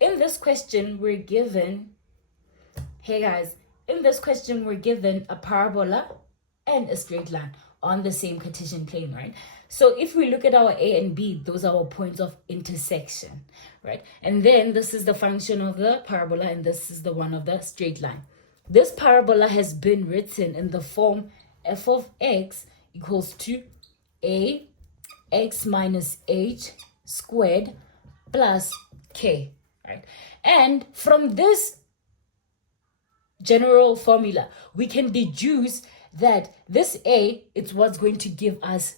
in this question, we're given, hey guys, in this question, we're given a parabola and a straight line on the same Cartesian plane, right? So if we look at our A and B, those are our points of intersection, right? And then this is the function of the parabola and this is the one of the straight line. This parabola has been written in the form f of x equals to a x minus h squared plus k, right? And from this general formula, we can deduce that this a, it's what's going to give us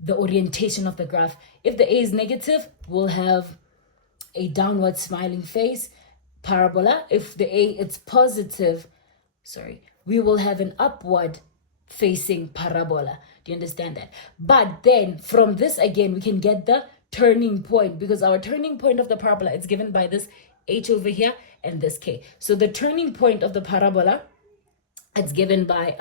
the orientation of the graph. If the a is negative, we'll have a downward smiling face parabola. If the a is positive, we will have an upward facing parabola. Do you understand that? But then from this again, we can get the turning point, because our turning point of the parabola is given by this h over here and this k. So the turning point of the parabola, it's given by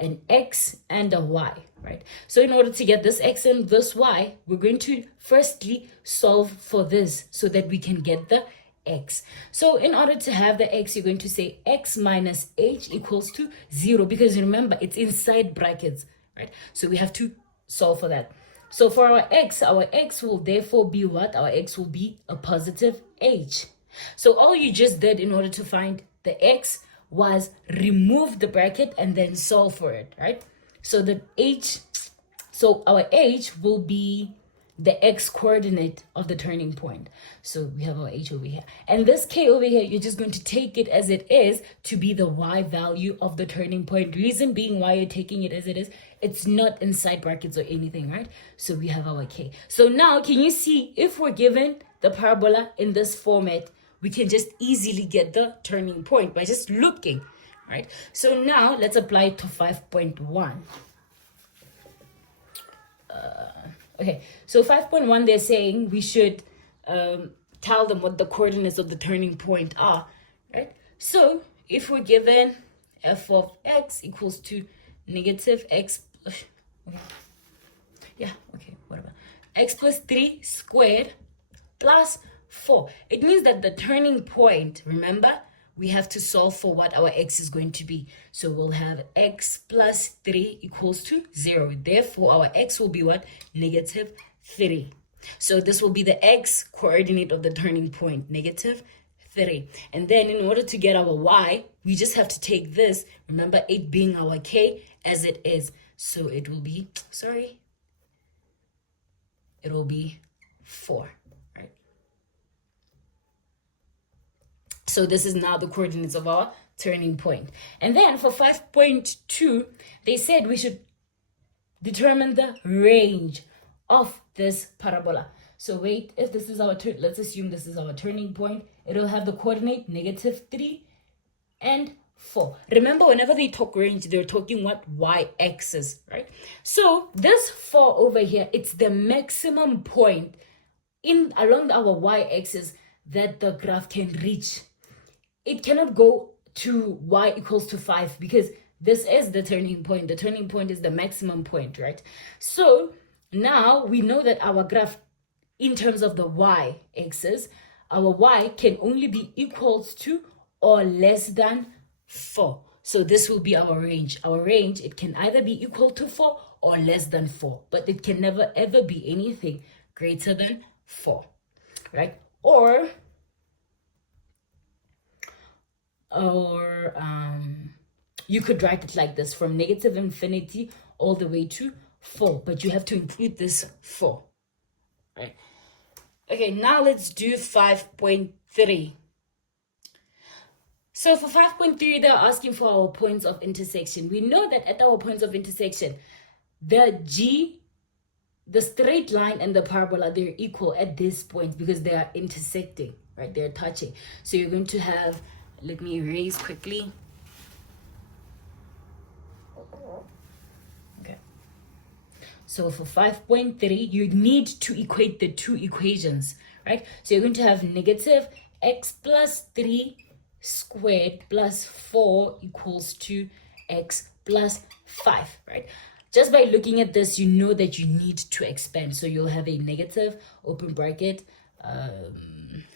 an x and a y, right? So in order to get this x and this y, we're going to firstly solve for this so that we can get the x. So in order to have the x, you're going to say x minus h equals to 0, because remember, it's inside brackets, right? So we have to solve for that. So for our x will therefore be what? Our x will be a positive h. So all you just did in order to find the x was remove the bracket and then solve for it, right? So our h will be the x coordinate of the turning point. So we have our h over here. And this k over here, you're just going to take it as it is to be the y value of the turning point. Reason being why you're taking it as it is, it's not inside brackets or anything, right? So we have our k. So now, can you see, if we're given the parabola in this format, we can just easily get the turning point by just looking, right? So now let's apply it to 5.1. Okay, so 5.1, they're saying we should tell them what the coordinates of the turning point are, right? So if we're given f of x equals to negative x, x plus 3 squared plus 4. It means that the turning point, remember, we have to solve for what our x is going to be. So we'll have x plus 3 equals to 0. Therefore, our x will be what? Negative 3. So this will be the x coordinate of the turning point, negative 3. And then in order to get our y, we just have to take this, remember 8 being our k, as it is. So it will be, it will be 4. So this is now the coordinates of our turning point. And then for 5.2, they said we should determine the range of this parabola. So wait, if this is our let's assume this is our turning point. It'll have the coordinate negative 3 and 4. Remember, whenever they talk range, they're talking what? Y-axis, right? So this 4 over here, it's the maximum point along our y-axis that the graph can reach. It cannot go to y equals to 5 because this is the turning point. The turning point is the maximum point, right? So now we know that our graph, in terms of the y-axis, our y can only be equals to or less than 4. So this will be our range. Our range, it can either be equal to 4 or less than 4, but it can never ever be anything greater than 4, right? Or you could write it like this, from negative infinity all the way to 4, but you have to include this 4, right? Okay, now let's do 5.3. So for 5.3, they're asking for our points of intersection. We know that at our points of intersection, the straight line and the parabola, they're equal at this point because they are intersecting, right? They're touching. So you're going to have, let me erase quickly. Okay. So for 5.3, you need to equate the two equations, right? So you're going to have negative x plus 3 squared plus 4 equals to x plus 5, right? just by looking at this, you know that you need to expand. So you'll have a negative, open bracket.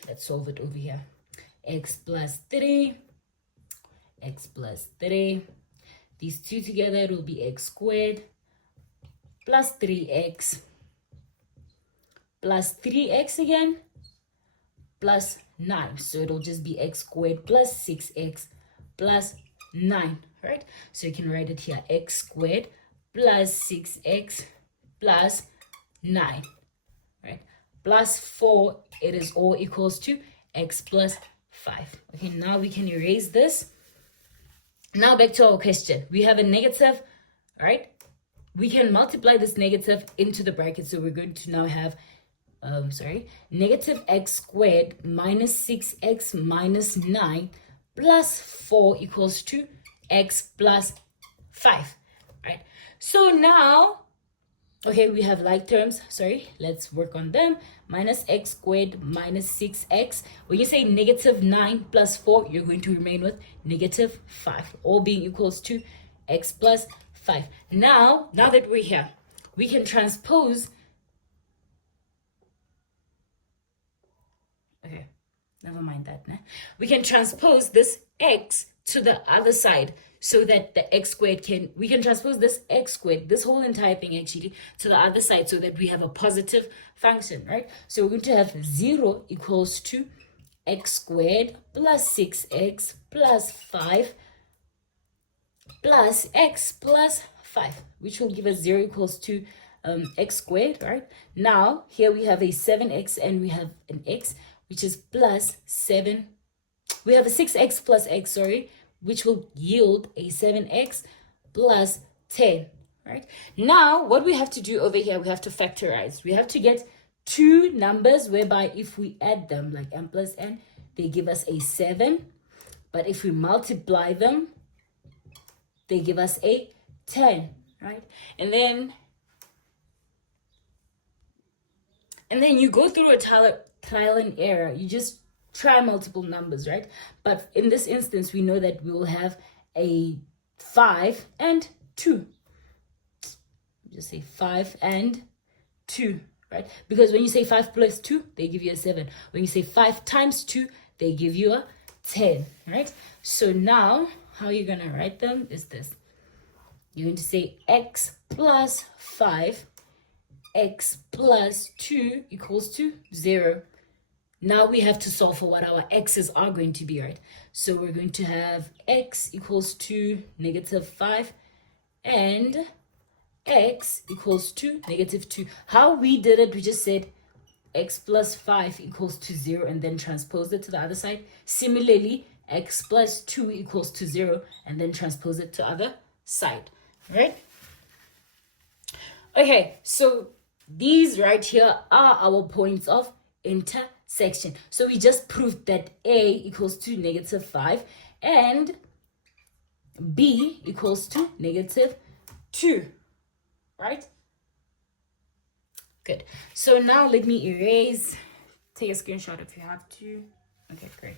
Let's solve it over here. X plus 3. X plus 3. These two together, it will be x squared plus 3x plus 3x again plus 9. So it'll just be x squared plus 6x plus 9, right? So you can write it here, x squared plus 6x plus 9, right? Plus 4, it is all equals to x plus 5. Okay, now we can erase this. Now back to our question. We have a negative, right? We can multiply this negative into the bracket. So we're going to now have, negative x squared minus 6x minus 9 plus 4 equals to x plus 5, right? So now, okay, we have like terms. Let's work on them. Minus x squared minus 6x. When you say negative 9 plus 4, you're going to remain with negative 5, all being equals to x plus 5. Now that we're here, we can transpose. Okay, never mind that. We can transpose this x to the other side so that the x squared we can transpose this x squared, this whole entire thing actually, to the other side so that we have a positive function, right? So we're going to have 0 equals to x squared plus 6x plus 5 plus x plus 5, which will give us 0 equals to x squared, right? Now here we have a 7x and we have an x, which is plus 7. We have a 6x plus x, which will yield a 7x plus 10, right? Now, what we have to do over here, we have to factorize. We have to get two numbers whereby if we add them, like m plus n, they give us a 7. But if we multiply them, they give us a 10, right? And then you go through a trial and error. You just try multiple numbers, right? But in this instance, we know that we will have a 5 and 2. Just say 5 and 2, right? Because when you say 5 plus 2, they give you a 7. When you say 5 times 2, they give you a 10, right? So now, how you're going to write them is this. You're going to say x plus 5, x plus 2 equals to 0. Now we have to solve for what our x's are going to be, right? So we're going to have x equals to negative 5 and x equals to negative 2. How we did it, we just said x plus 5 equals to 0 and then transpose it to the other side. Similarly, x plus 2 equals to 0 and then transpose it to other side, right? Okay, so these right here are our points of intersection. So we just proved that A equals to negative 5 and B equals to negative 2, right? Good. So now let me erase. Take a screenshot if you have to. Okay, great.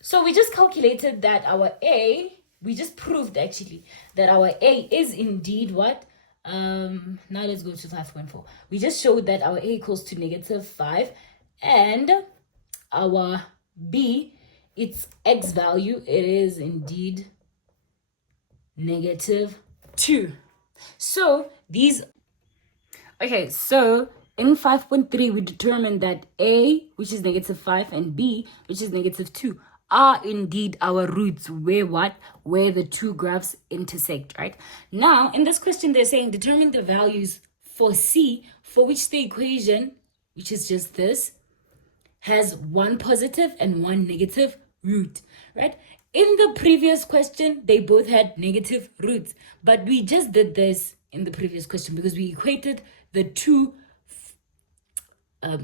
So we just calculated that our A, we just proved actually that our A is indeed what? Now let's go to 5.4. We just showed that our A equals to negative 5 and our B, its x value, it is indeed negative 2. So these, okay, so in 5.3 we determined that A, which is negative 5, and B, which is negative 2, are indeed our roots where the two graphs intersect, right? Now in this question they're saying determine the values for C for which the equation, which is just this, has one positive and one negative root, right? In the previous question they both had negative roots, but we just did this in the previous question because we equated the two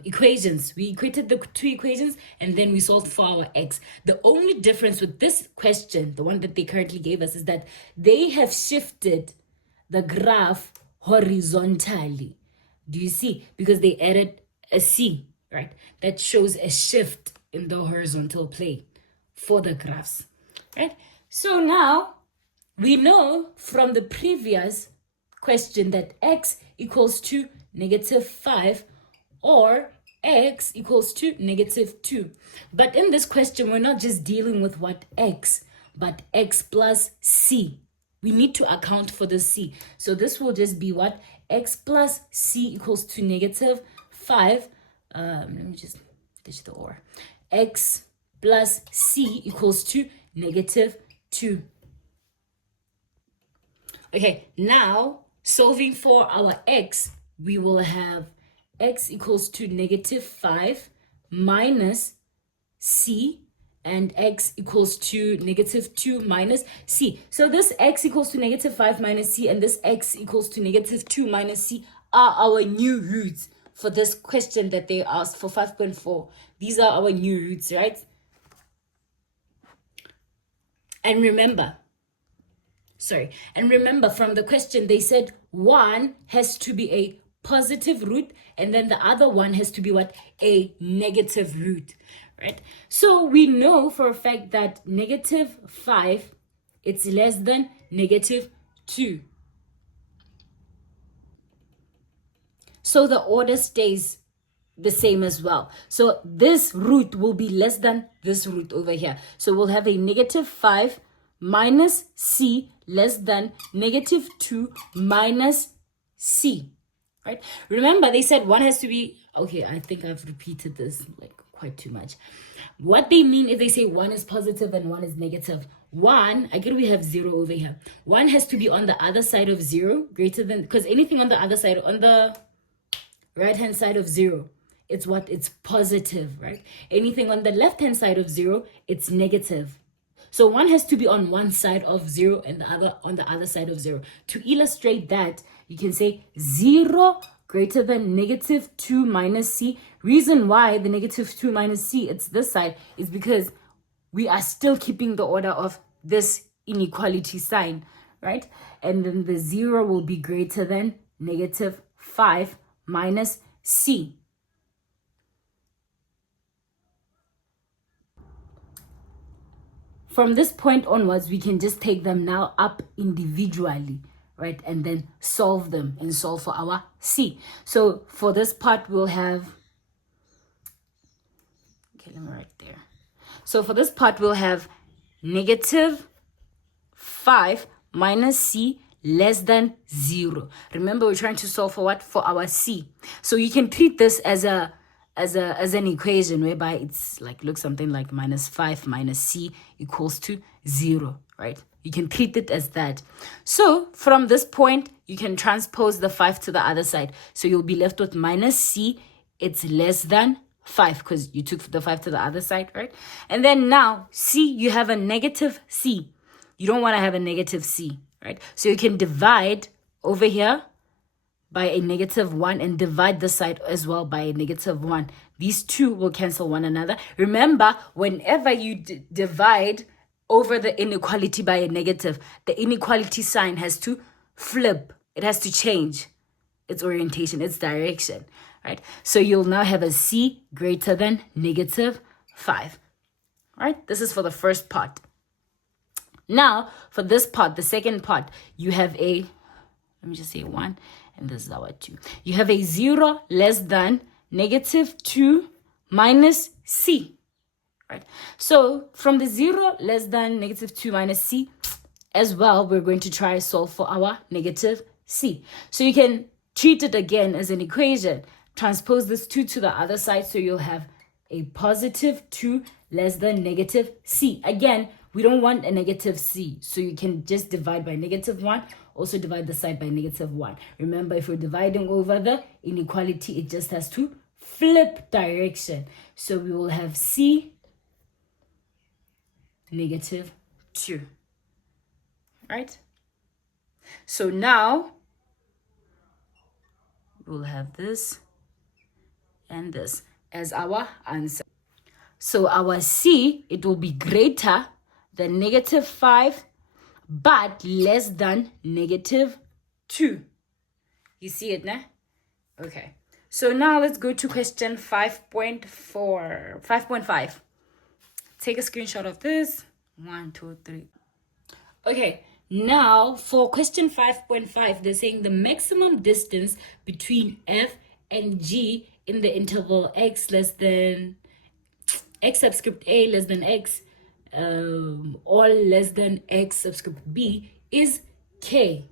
equations. We equated the two equations and then we solved for our x. The only difference with this question, the one that they currently gave us, is that they have shifted the graph horizontally. Do you see? Because they added a C, right? That shows a shift in the horizontal plane for the graphs, right? So now We know from the previous question that x equals to -5 or x equals to -2. But in this question, we're not just dealing with what x, but x plus c. We need to account for the c. So this will just be what? X plus c equals to -5. Let me just ditch the or. X plus c equals to -2. Okay, now solving for our x, we will have x equals to -5 minus c, and x equals to -2 minus c. So this x equals to -5 minus c and this x equals to -2 minus c are our new roots for this question that they asked for 5.4. These are our new roots, right? And remember from the question, they said one has to be a positive root and then the other one has to be what? A negative root, right? So we know for a fact that -5, it's less than -2. So the order stays the same as well. So this root will be less than this root over here. So we'll have a -5 minus c less than -2 minus c, right? Remember, they said one has to be, okay, I think I've repeated this like quite too much. What they mean if they say one is positive and one is negative. One, again, we have 0 over here. One has to be on the other side of 0, greater than, because anything on the other side, on the right hand side of 0, it's what? It's positive, right? Anything on the left hand side of 0, it's negative. So one has to be on one side of 0 and the other on the other side of 0. To illustrate that, you can say 0 greater than -2 minus c. Reason why the -2 minus c, it's this side, is because we are still keeping the order of this inequality sign, right? And then the 0 will be greater than -5 minus c. From this point onwards, we can just take them now up individually, right? And then solve them and solve for our c. So for this part, we'll have, okay, let me write there. So for this part, we'll have -5 minus c less than 0. Remember, we're trying to solve for what? For our c. So you can treat this as an equation whereby it's like, looks something like -5 minus c equals to 0, right? You can treat it as that. So from this point, you can transpose the 5 to the other side. So you'll be left with minus c. It's less than 5 because you took the 5 to the other side, right? And then now, c, you have a negative c. You don't want to have a negative c, right? So you can divide over here by a -1 and divide the side as well by a -1. These two will cancel one another. Remember, whenever you divide over the inequality by a negative, the inequality sign has to flip. It has to change its orientation, its direction, right? So you'll now have a c greater than -5, right? This is for the first part. Now, for this part, the second part, you have a, let me just say 1, and this is our 2. You have a 0 less than -2 minus c, right? So from the 0 less than -2 minus c, as well, we're going to try to solve for our negative c. So you can treat it again as an equation. Transpose this 2 to the other side, so you'll have a positive 2 less than -c. Again, we don't want a negative c, so you can just divide by -1. Also divide the side by -1. Remember, if we're dividing over the inequality, it just has to flip direction. So we will have c -2. Right? So now we'll have this and this as our answer. So our c, it will be greater than -5, but less than -2. You see it now? Okay. So now let's go to question 5.5. Take a screenshot of this. 1, 2, 3. Okay. Now, for question 5.5, they're saying the maximum distance between F and G in the interval x less than x subscript a less than x all less than x subscript b is k,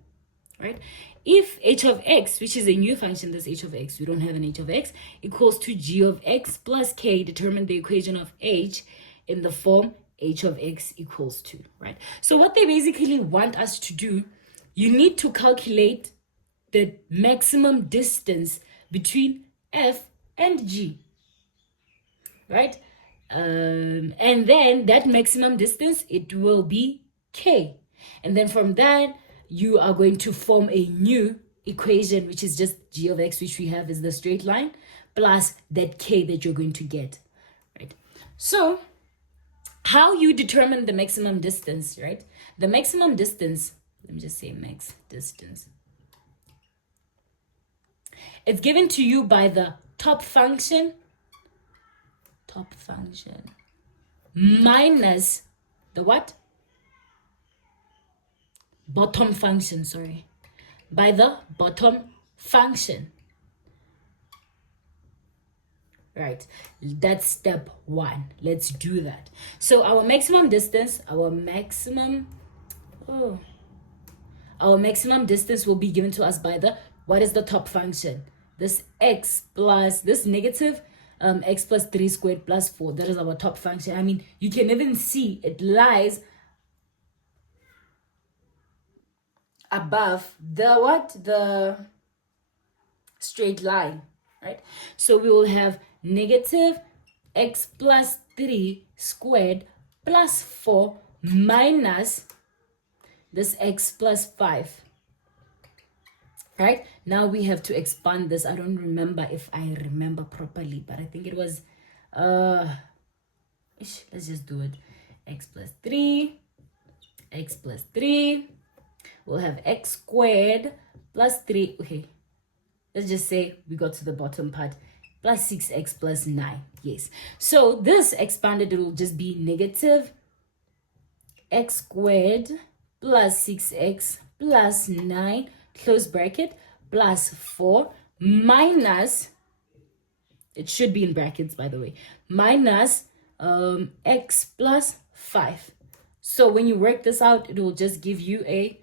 right? If h of x, which is a new function, this h of x, we don't have an h of x, equals to g of x plus k, determine the equation of h in the form h of x equals to, right? So what they basically want us to do, you need to calculate the maximum distance between f and g, right? And then that maximum distance, it will be k. And then from that, you are going to form a new equation, which is just g of x, which we have is the straight line, plus that k that you're going to get, right? So how you determine the maximum distance, right? The maximum distance, let me just say max distance. It's given to you by the top function minus the what? Bottom function, sorry. By the bottom function. Right, that's step 1. Let's do that. So our maximum distance, our maximum distance will be given to us by the, what is the top function? This x plus this negative x plus 3 squared plus 4. That is our top function. I mean, you can even see it lies above the what? The straight line, right? So we will have negative x plus 3 squared plus 4 minus this x plus 5. Right? Now we have to expand this. I don't remember if I remember properly, but I think it was, let's just do it. X plus 3. We'll have x squared plus 3. Okay. Let's just say we got to the bottom part. Plus 6x plus 9. Yes. So this expanded, it will just be negative x squared plus 6x plus 9, close bracket, plus 4 minus, it should be in brackets by the way, minus x plus 5. So when you work this out, it will just give you a,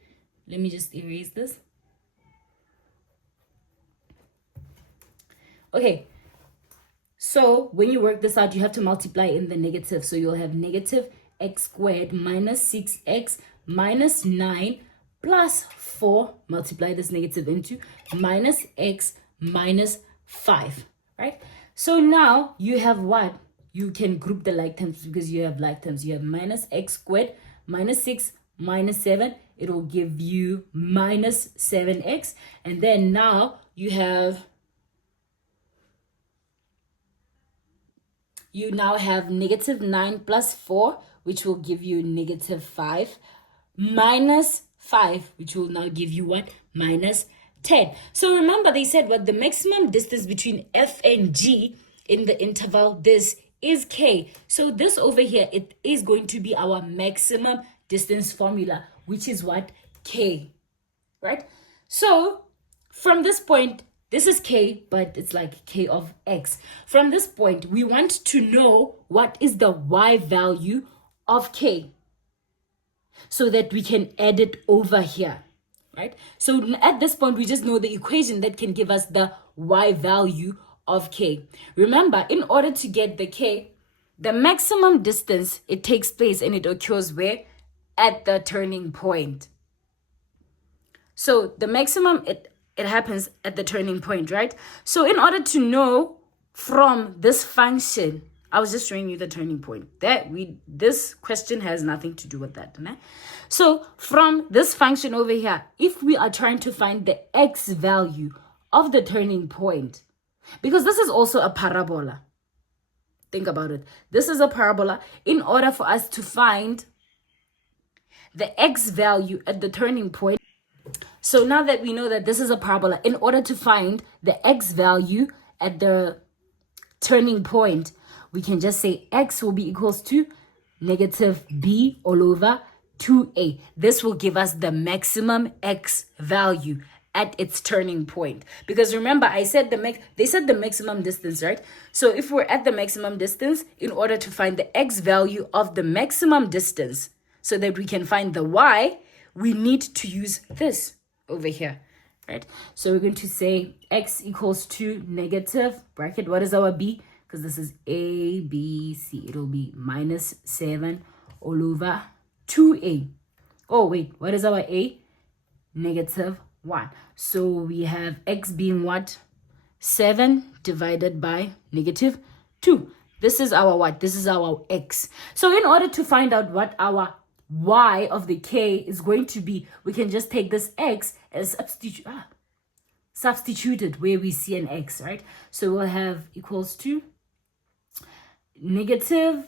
let me just erase this. Okay, so when you work this out, you have to multiply in the negative. So you'll have negative x squared minus 6x minus 9 plus 4, multiply this negative into, minus x minus 5, right? So now you have what? You can group the like terms because you have like terms. You have minus x squared minus 6 minus 7. It will give you minus 7x. And then now you have, you now have negative 9 plus 4, which will give you negative 5, minus 5, which will now give you what? Minus 10. So remember, they said what the maximum distance between F and G in the interval, this is K. So this over here, it is going to be our maximum distance formula, which is what? K, right? So from this point, this is K, but it's like K of X. From this point, we want to know what is the Y value of K, so that we can add it over here, right? So at this point, we just know the equation that can give us the Y value of K. Remember, in order to get the K, the maximum distance, it takes place and it occurs where? At the turning point. So the maximum, it happens at the turning point, right? So in order to know from this function, I was just showing you the turning point. This question has nothing to do with that. Right? So from this function over here, if we are trying to find the x value of the turning point, because this is also a parabola. Think about it. This is a parabola. In order for us to find the x value at the turning point, so now that we know that this is a parabola, in order to find the x value at the turning point, we can just say x will be equals to negative b all over 2a. This will give us the maximum x value at its turning point. Because remember, I said they said the maximum distance, right? So if we're at the maximum distance, in order to find the x value of the maximum distance so that we can find the y, we need to use this over here, right? So we're going to say x equals to negative bracket. What is our b? Because this is a, b, c. It'll be minus 7 all over 2a. Oh, wait, what is our a? Negative 1. So we have x being what? 7 divided by negative 2. This is our what? This is our x. So in order to find out what our y of the k is going to be, we can just take this x as substituted where we see an x, right? So we'll have equals to negative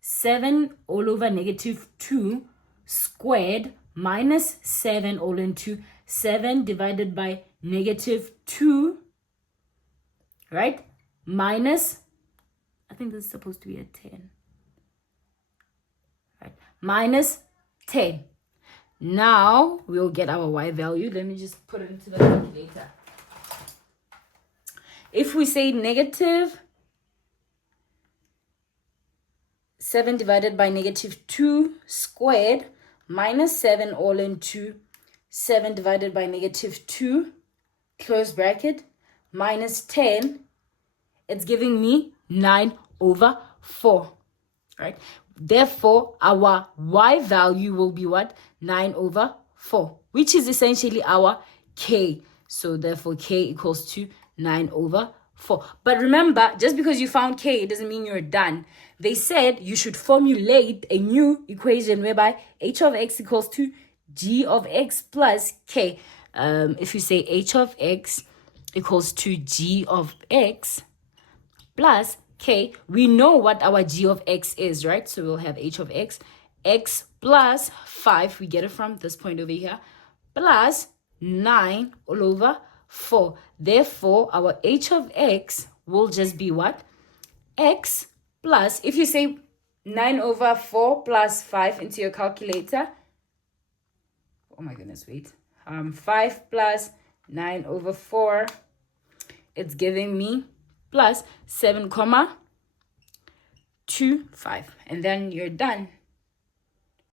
7 all over negative 2 squared minus 7 all into 7 divided by negative 2, right? Minus, I think this is supposed to be a 10. Right? Minus 10. Now we'll get our y value. Let me just put it into the calculator. If we say negative 7 divided by negative 2 squared minus 7 all into 7 divided by negative 2, close bracket, minus 10, it's giving me 9 over 4, right? Therefore, our y value will be what? 9 over 4, which is essentially our k. So therefore, k equals to 9 over 4. But remember, just because you found k, it doesn't mean you're done. They said you should formulate a new equation whereby h of x equals to g of x plus k. If you say h of x equals to g of x plus k, we know what our g of x is, right? So we'll have h of x, x plus 5, we get it from this point over here, plus 9 all over 4. Therefore, our h of x will just be what? X plus, if you say 9 over 4 plus 5 into your calculator, oh my goodness, wait. 5 plus 9 over 4, it's giving me plus 7, 25. And then you're done.